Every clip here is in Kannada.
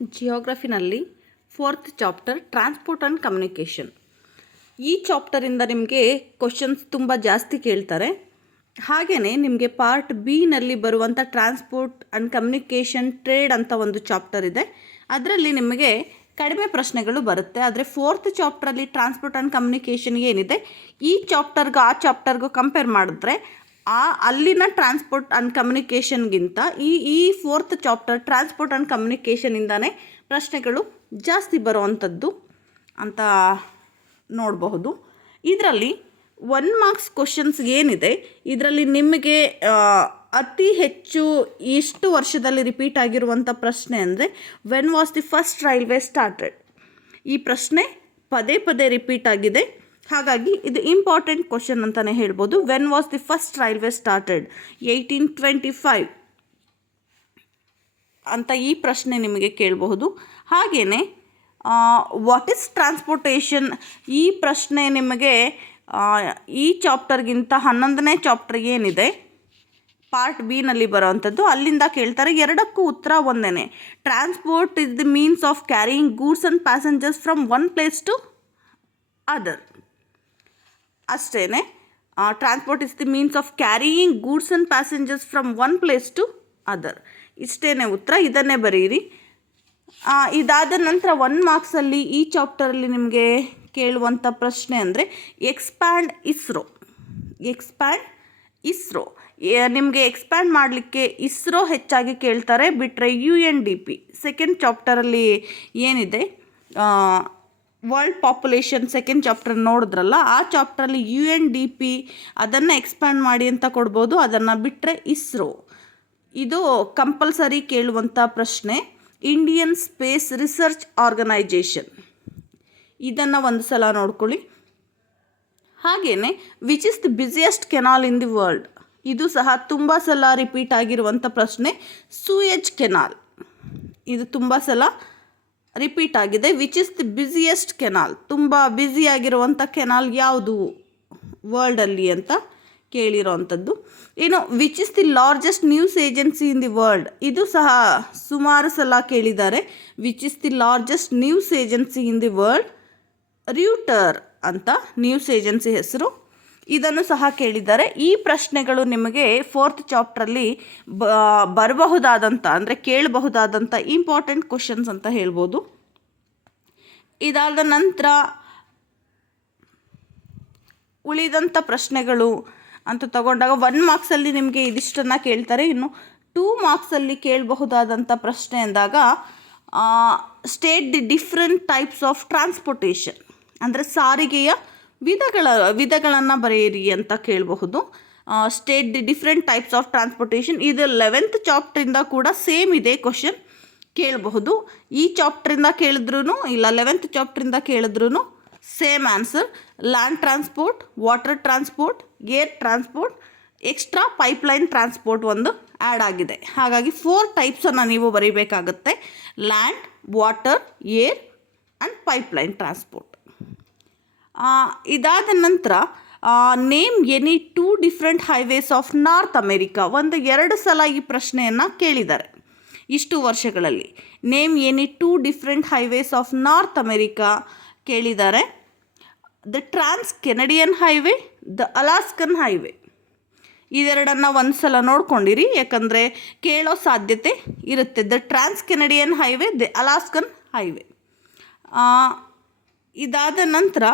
ಜಿಯೋಗ್ರಫಿನಲ್ಲಿ 4th chapter transport and communication. ಈ ಚಾಪ್ಟರಿಂದ ನಿಮಗೆ ಕ್ವಶನ್ಸ್ ತುಂಬ ಜಾಸ್ತಿ ಕೇಳ್ತಾರೆ. ಹಾಗೆಯೇ ನಿಮಗೆ ಪಾರ್ಟ್ ಬಿನಲ್ಲಿ ಬರುವಂಥ ಟ್ರಾನ್ಸ್ಪೋರ್ಟ್ ಆ್ಯಂಡ್ ಕಮ್ಯುನಿಕೇಷನ್ ಟ್ರೇಡ್ ಅಂತ ಒಂದು ಚಾಪ್ಟರ್ ಇದೆ. ಅದರಲ್ಲಿ ನಿಮಗೆ ಕಡಿಮೆ ಪ್ರಶ್ನೆಗಳು ಬರುತ್ತೆ. ಆದರೆ 4th ಚಾಪ್ಟ್ರಲ್ಲಿ ಟ್ರಾನ್ಸ್ಪೋರ್ಟ್ ಆ್ಯಂಡ್ ಕಮ್ಯುನಿಕೇಷನ್ ಏನಿದೆ, ಈ ಚಾಪ್ಟರ್ಗೂ ಆ ಚಾಪ್ಟರ್ಗೂ ಕಂಪೇರ್ ಮಾಡಿದ್ರೆ ಅಲ್ಲಿನ ಟ್ರಾನ್ಸ್ಪೋರ್ಟ್ ಆ್ಯಂಡ್ ಕಮ್ಯುನಿಕೇಷನ್ಗಿಂತ ಈ 4th ಚಾಪ್ಟರ್ ಟ್ರಾನ್ಸ್ಪೋರ್ಟ್ ಆ್ಯಂಡ್ ಕಮ್ಯುನಿಕೇಷನಿಂದನೇ ಪ್ರಶ್ನೆಗಳು ಜಾಸ್ತಿ ಬರುವಂಥದ್ದು ಅಂತ ನೋಡಬಹುದು. ಇದರಲ್ಲಿ 1 ಮಾರ್ಕ್ಸ್ ಕ್ವಶನ್ಸ್ ಏನಿದೆ, ಇದರಲ್ಲಿ ನಿಮಗೆ ಅತಿ ಹೆಚ್ಚು ಇಷ್ಟು ವರ್ಷದಲ್ಲಿ ರಿಪೀಟ್ ಆಗಿರುವಂಥ ಪ್ರಶ್ನೆ ಅಂದರೆ when was the first railway started. ಈ ಪ್ರಶ್ನೆ ಪದೇ ಪದೇ ರಿಪೀಟ್ ಆಗಿದೆ. ಹಾಗಾಗಿ ಇದು ಇಂಪಾರ್ಟೆಂಟ್ ಕ್ವಶನ್ ಅಂತಲೇ ಹೇಳ್ಬೋದು. When was the first railway started? 1825 ಅಂತ ಈ ಪ್ರಶ್ನೆ ನಿಮಗೆ ಕೇಳಬಹುದು. ಹಾಗೆಯೇ ವಾಟ್ ಈಸ್ ಟ್ರಾನ್ಸ್ಪೋರ್ಟೇಷನ್? ಈ ಪ್ರಶ್ನೆ ನಿಮಗೆ ಈ ಚಾಪ್ಟರ್ಗಿಂತ 11ನೇ ಚಾಪ್ಟರ್ ಏನಿದೆ ಪಾರ್ಟ್ ಬಿನಲ್ಲಿ ಬರೋವಂಥದ್ದು, ಅಲ್ಲಿಂದ ಕೇಳ್ತಾರೆ. ಎರಡಕ್ಕೂ ಉತ್ತರ ಒಂದೇ. Transport is the means of carrying goods and passengers from one place to other. ಅಷ್ಟೇ, transport is the means of carrying goods and passengers from one place to other. ಇಷ್ಟೇ ಉತ್ತರ, ಇದನ್ನೇ ಬರೀರಿ. ಇದಾದ ನಂತರ 1 ಮಾರ್ಕ್ಸಲ್ಲಿ ಈ ಚಾಪ್ಟರಲ್ಲಿ ನಿಮಗೆ ಕೇಳುವಂಥ ಪ್ರಶ್ನೆ ಅಂದರೆ ಎಕ್ಸ್ಪ್ಯಾಂಡ್ ಇಸ್ರೋ. ನಿಮಗೆ ಎಕ್ಸ್ಪ್ಯಾಂಡ್ ಮಾಡಲಿಕ್ಕೆ ಇಸ್ರೋ ಹೆಚ್ಚಾಗಿ ಕೇಳ್ತಾರೆ. ಬಿಟ್ಟರೆ UNDP ಸೆಕೆಂಡ್ ಚಾಪ್ಟರಲ್ಲಿ ಏನಿದೆ ವರ್ಲ್ಡ್ ಪಾಪ್ಯುಲೇಷನ್ ಸೆಕೆಂಡ್ ಚಾಪ್ಟರ್ ನೋಡಿದ್ರಲ್ಲ, ಆ ಚಾಪ್ಟ್ರಲ್ಲಿ UNDP ಅದನ್ನು ಎಕ್ಸ್ಪ್ಯಾಂಡ್ ಮಾಡಿ ಅಂತ ಕೊಡ್ಬೋದು. ಅದನ್ನು ಬಿಟ್ಟರೆ ಇಸ್ರೋ ಇದು ಕಂಪಲ್ಸರಿ ಕೇಳುವಂಥ ಪ್ರಶ್ನೆ. ಇಂಡಿಯನ್ ಸ್ಪೇಸ್ ರಿಸರ್ಚ್ ಆರ್ಗನೈಜೇಷನ್, ಇದನ್ನು ಒಂದು ಸಲ ನೋಡ್ಕೊಳ್ಳಿ. ಹಾಗೆಯೇ which is the busiest canal in the world? ಇದು ಸಹ ತುಂಬ ಸಲ ರಿಪೀಟ್ ಆಗಿರುವಂಥ ಪ್ರಶ್ನೆ. ಸೂಯೆಜ್ ಕೆನಾಲ್, ಇದು ತುಂಬ ಸಲ ರಿಪೀಟ್ ಆಗಿದೆ. Which is the busiest canal? ತುಂಬ ಬ್ಯುಸಿಯಾಗಿರುವಂಥ ಕೆನಾಲ್ ಯಾವುದು ವರ್ಲ್ಡಲ್ಲಿ ಅಂತ ಕೇಳಿರೋವಂಥದ್ದು. ಏನು which is the largest news agency in the world? ಇದು ಸಹ ಸುಮಾರು ಸಲ ಕೇಳಿದ್ದಾರೆ. Which is the largest news agency in the world? Reuter ಅಂತ ನ್ಯೂಸ್ ಏಜೆನ್ಸಿ ಹೆಸರು. ಇದನ್ನು ಸಹ ಕೇಳಿದ್ದಾರೆ. ಈ ಪ್ರಶ್ನೆಗಳು ನಿಮಗೆ 4th ಚಾಪ್ಟ್ರಲ್ಲಿ ಬರಬಹುದಾದಂಥ ಅಂದರೆ ಕೇಳಬಹುದಾದಂಥ ಇಂಪಾರ್ಟೆಂಟ್ ಕ್ವಶನ್ಸ್ ಅಂತ ಹೇಳ್ಬೋದು. ಇದಾದ ನಂತರ ಉಳಿದಂಥ ಪ್ರಶ್ನೆಗಳು ಅಂತ ತಗೊಂಡಾಗ 1 ಮಾರ್ಕ್ಸಲ್ಲಿ ನಿಮಗೆ ಇದಿಷ್ಟನ್ನು ಕೇಳ್ತಾರೆ. ಇನ್ನು 2 ಮಾರ್ಕ್ಸಲ್ಲಿ ಕೇಳಬಹುದಾದಂಥ ಪ್ರಶ್ನೆ ಅಂದಾಗ state the different types of transportation, ಅಂದರೆ ಸಾರಿಗೆಯ ವಿಧಗಳನ್ನು ಬರೆಯಿರಿ ಅಂತ ಕೇಳಬಹುದು. State the different types of transportation, ಇದು 11th ಚಾಪ್ಟ್ರಿಂದ ಕೂಡ ಸೇಮ್ ಇದೆ ಕ್ವಶನ್ ಕೇಳಬಹುದು. ಈ ಚಾಪ್ಟ್ರಿಂದ ಕೇಳಿದ್ರೂ ಇಲ್ಲ 11th ಚಾಪ್ಟ್ರಿಂದ ಕೇಳಿದ್ರೂ same answer. Land transport, water transport, air transport, extra pipeline transport ಒಂದು ಆ್ಯಡ್ ಆಗಿದೆ. ಹಾಗಾಗಿ 4 ಟೈಪ್ಸನ್ನು ನೀವು ಬರೀಬೇಕಾಗುತ್ತೆ. Land, water, air and pipeline transport. ಇದಾದ ನಂತರ name any 2 different highways of north America. 2 ಸಲ ಈ ಪ್ರಶ್ನೆಯನ್ನು ಕೇಳಿದ್ದಾರೆ ಇಷ್ಟು ವರ್ಷಗಳಲ್ಲಿ. Name any 2 different highways of north America ಕೇಳಿದ್ದಾರೆ. The trans Canadian highway, the Alaskan highway. ಇದೆರಡನ್ನು ಒಂದು ಸಲ ನೋಡ್ಕೊಂಡಿರಿ, ಯಾಕಂದರೆ ಕೇಳೋ ಸಾಧ್ಯತೆ ಇರುತ್ತೆ. The trans Canadian highway, the Alaskan highway. ಇದಾದ ನಂತರ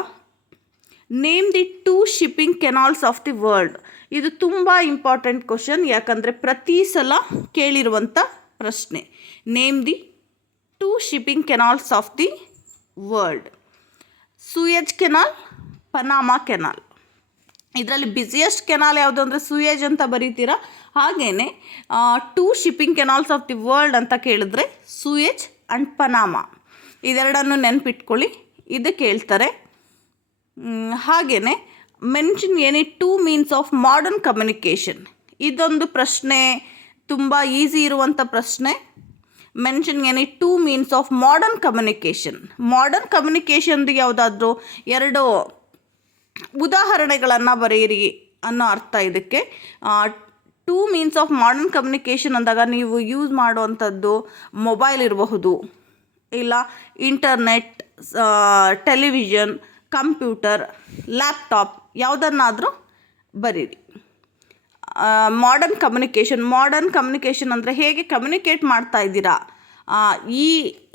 name the 2 shipping canals of the world. ಇದು ತುಂಬ ಇಂಪಾರ್ಟೆಂಟ್ ಕ್ವಶನ್, ಯಾಕಂದರೆ ಪ್ರತಿ ಸಲ ಕೇಳಿರುವಂಥ ಪ್ರಶ್ನೆ. Name the 2 shipping canals of the world. Suez canal, Panama canal. ಇದರಲ್ಲಿ ಬ್ಯುಸಿಯೆಸ್ಟ್ ಕೆನಾಲ್ ಯಾವುದು ಅಂದರೆ ಸೂಯೆಜ್ ಅಂತ ಬರೀತೀರಾ. ಹಾಗೆಯೇ 2 shipping canals of the world ಅಂತ ಕೇಳಿದ್ರೆ ಸೂಯೆಜ್ ಆ್ಯಂಡ್ ಪನಾಮಾ, ಇದೆರಡನ್ನು ನೆನಪಿಟ್ಕೊಳ್ಳಿ. ಇದು ಕೇಳ್ತಾರೆ. ಹಾಗೆಯೇ mention any 2 means of modern communication. ಇದೊಂದು ಪ್ರಶ್ನೆ ತುಂಬ ಈಸಿ ಇರುವಂಥ ಪ್ರಶ್ನೆ. Mention any 2 means of modern communication. Modern ಕಮ್ಯುನಿಕೇಷನ್ದು ಯಾವುದಾದ್ರೂ 2 ಉದಾಹರಣೆಗಳನ್ನು ಬರೆಯಿರಿ ಅನ್ನೋ ಅರ್ಥ ಇದಕ್ಕೆ. 2 ಮೀನ್ಸ್ ಆಫ್ ಮಾಡರ್ನ್ ಕಮ್ಯುನಿಕೇಷನ್ ಅಂದಾಗ ನೀವು ಯೂಸ್ ಮಾಡುವಂಥದ್ದು ಮೊಬೈಲ್ ಇರಬಹುದು, ಇಲ್ಲ ಇಂಟರ್ನೆಟ್, ಟೆಲಿವಿಷನ್, ಕಂಪ್ಯೂಟರ್, ಲ್ಯಾಪ್ಟಾಪ್ ಯಾವುದನ್ನಾದರೂ ಬರೀರಿ. ಮಾಡರ್ನ್ ಕಮ್ಯುನಿಕೇಷನ್ ಅಂದರೆ ಹೇಗೆ ಕಮ್ಯುನಿಕೇಟ್ ಮಾಡ್ತಾ ಇದ್ದೀರಾ ಈ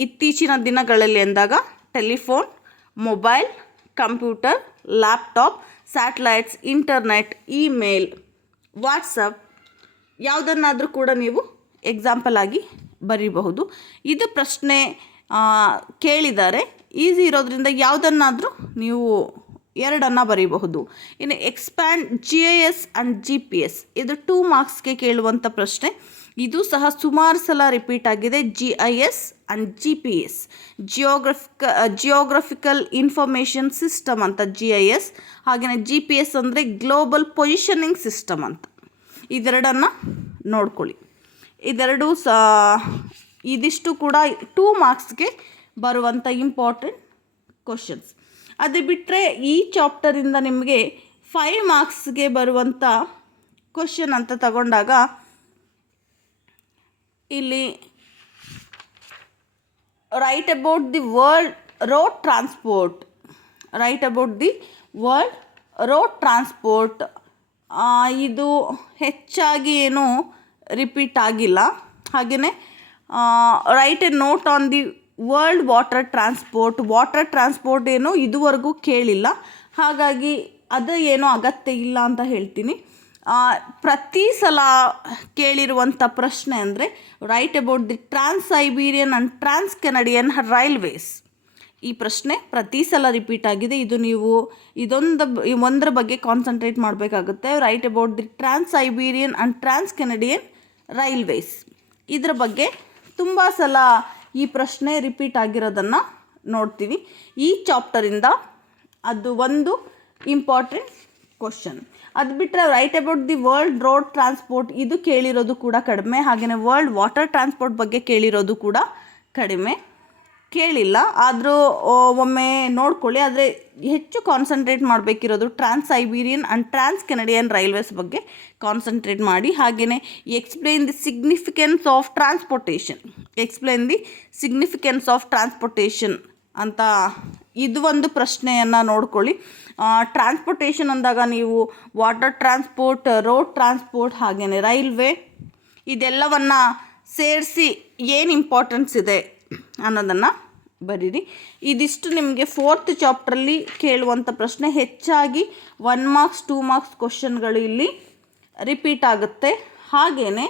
ಇತ್ತೀಚಿನ ದಿನಗಳಲ್ಲಿ ಎಂದಾಗ telephone, mobile, computer, laptop, satellites, internet, email, WhatsApp ಯಾವುದನ್ನಾದರೂ ಕೂಡ ನೀವು ಎಕ್ಸಾಂಪಲ್ ಆಗಿ ಬರೀಬಹುದು. ಇದು ಪ್ರಶ್ನೆ ಕೇಳಿದ್ದಾರೆ, ಈಸಿ ಇರೋದ್ರಿಂದ ಯಾವುದನ್ನಾದರೂ ನೀವು ಎರಡನ್ನು ಬರೀಬಹುದು. ಇನ್ನು ಎಕ್ಸ್ಪ್ಯಾಂಡ್ GIS ಆ್ಯಂಡ್ GPS ಇದು 2 ಮಾರ್ಕ್ಸ್ಗೆ ಕೇಳುವಂಥ ಪ್ರಶ್ನೆ. ಇದು ಸಹ ಸುಮಾರು ಸಲ ರಿಪೀಟ್ ಆಗಿದೆ. GIS and GPS geographical information system ಅಂತ GIS, ಹಾಗೆಯೇ GPS ಅಂದರೆ ಗ್ಲೋಬಲ್ ಪೊಸಿಷನಿಂಗ್ ಸಿಸ್ಟಮ್ ಅಂತ. ಇದೆರಡನ್ನು ನೋಡ್ಕೊಳ್ಳಿ. ಇದೆರಡು ಇದಿಷ್ಟು ಕೂಡ 2 ಮಾರ್ಕ್ಸ್ಗೆ ಬರುವಂಥ ಇಂಪಾರ್ಟೆಂಟ್ ಕ್ವಶನ್ಸ್. ಅದು ಬಿಟ್ಟರೆ ಈ ಚಾಪ್ಟರಿಂದ ನಿಮಗೆ 5 ಮಾರ್ಕ್ಸ್ಗೆ ಬರುವಂಥ ಕ್ವಶನ್ ಅಂತ ತಗೊಂಡಾಗ ಇಲ್ಲಿ right about the world road transport ಇದು ಹೆಚ್ಚಾಗಿ ಏನು ರಿಪೀಟ್ ಆಗಿಲ್ಲ. ಹಾಗೆಯೇ right A note on the world water transport ಏನು ಇದುವರೆಗೂ ಕೇಳಿಲ್ಲ, ಹಾಗಾಗಿ ಅದು ಏನೋ ಅಗತ್ಯ ಇಲ್ಲ ಅಂತ ಹೇಳ್ತೀನಿ. ಪ್ರತಿ ಸಲ ಕೇಳಿರುವಂಥ ಪ್ರಶ್ನೆ ಅಂದರೆ write about the trans Siberian and trans Canadian railways. ಈ ಪ್ರಶ್ನೆ ಪ್ರತಿ ಸಲ ರಿಪೀಟ್ ಆಗಿದೆ. ಇದು ನೀವು ಒಂದರ ಬಗ್ಗೆ ಕಾನ್ಸಂಟ್ರೇಟ್ ಮಾಡಬೇಕಾಗುತ್ತೆ. Write about the trans Siberian and trans Canadian railways, ಇದರ ಬಗ್ಗೆ ತುಂಬ ಸಲ ಈ ಪ್ರಶ್ನೆ ರಿಪೀಟ್ ಆಗಿರೋದನ್ನು ನೋಡ್ತೀವಿ. ಈ ಚಾಪ್ಟರಿಂದ ಅದು ಒಂದು ಇಂಪಾರ್ಟೆಂಟ್ ಕ್ವಶನ್. ಅದು ಬಿಟ್ಟರೆ right about the world road transport ಇದು ಕೇಳಿರೋದು ಕೂಡ ಕಡಿಮೆ. ಹಾಗೆಯೇ ವರ್ಲ್ಡ್ ವಾಟರ್ ಟ್ರಾನ್ಸ್ಪೋರ್ಟ್ ಬಗ್ಗೆ ಕೇಳಿರೋದು ಕೂಡ ಕಡಿಮೆ, ಕೇಳಿಲ್ಲ. ಆದರೂ ಒಮ್ಮೆ ನೋಡ್ಕೊಳ್ಳಿ. ಆದರೆ ಹೆಚ್ಚು ಕಾನ್ಸಂಟ್ರೇಟ್ ಮಾಡಬೇಕಿರೋದು trans Siberian and trans Canadian railways ಬಗ್ಗೆ ಕಾನ್ಸಂಟ್ರೇಟ್ ಮಾಡಿ. ಹಾಗೆಯೇ explain the significance of transportation ಅಂತ ಇದು ಒಂದು ಪ್ರಶ್ನೆಯನ್ನು ನೋಡ್ಕೊಳ್ಳಿ. ಟ್ರಾನ್ಸ್ಪೋರ್ಟೇಷನ್ ಅಂದಾಗ ನೀವು ವಾಟರ್ ಟ್ರಾನ್ಸ್ಪೋರ್ಟ್, ರೋಡ್ ಟ್ರಾನ್ಸ್ಪೋರ್ಟ್, ಹಾಗೆಯೇ ರೈಲ್ವೆ ಇದೆಲ್ಲವನ್ನು ಸೇರಿಸಿ ಏನು ಇಂಪಾರ್ಟೆನ್ಸ್ ಇದೆ ಅನ್ನೋದನ್ನು ಬರೀರಿ. ಇದಿಷ್ಟು ನಿಮಗೆ 4th ಚಾಪ್ಟ್ರಲ್ಲಿ ಕೇಳುವಂಥ ಪ್ರಶ್ನೆ. ಹೆಚ್ಚಾಗಿ 1 ಮಾರ್ಕ್ಸ್ 2 ಮಾರ್ಕ್ಸ್ ಕ್ವಶನ್ಗಳು ಇಲ್ಲಿ ರಿಪೀಟ್ ಆಗುತ್ತೆ. ಹಾಗೆಯೇ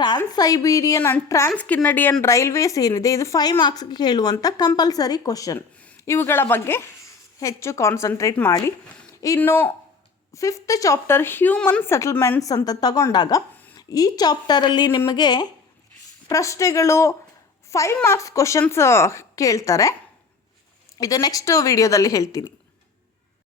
trans Siberian and trans Canadian railways ಏನಿದೆ ಇದು 5 ಮಾರ್ಕ್ಸ್ಗೆ ಕೇಳುವಂಥ ಕಂಪಲ್ಸರಿ ಕ್ವಶನ್. ಇವುಗಳ ಬಗ್ಗೆ ಹೆಚ್ಚು ಕಾನ್ಸಂಟ್ರೇಟ್ ಮಾಡಿ. ಇನ್ನು 5th ಚಾಪ್ಟರ್ ಹ್ಯೂಮನ್ ಸೆಟಲ್ಮೆಂಟ್ಸ್ ಅಂತ ತಗೊಂಡಾಗ ಈ ಚಾಪ್ಟರಲ್ಲಿ ನಿಮಗೆ ಪ್ರಶ್ನೆಗಳು 5 ಮಾರ್ಕ್ಸ್ ಕ್ವಶನ್ಸ್ ಕೇಳ್ತಾರೆ. ಇದು ನೆಕ್ಸ್ಟ್ ವಿಡಿಯೋದಲ್ಲಿ ಹೇಳ್ತೀನಿ.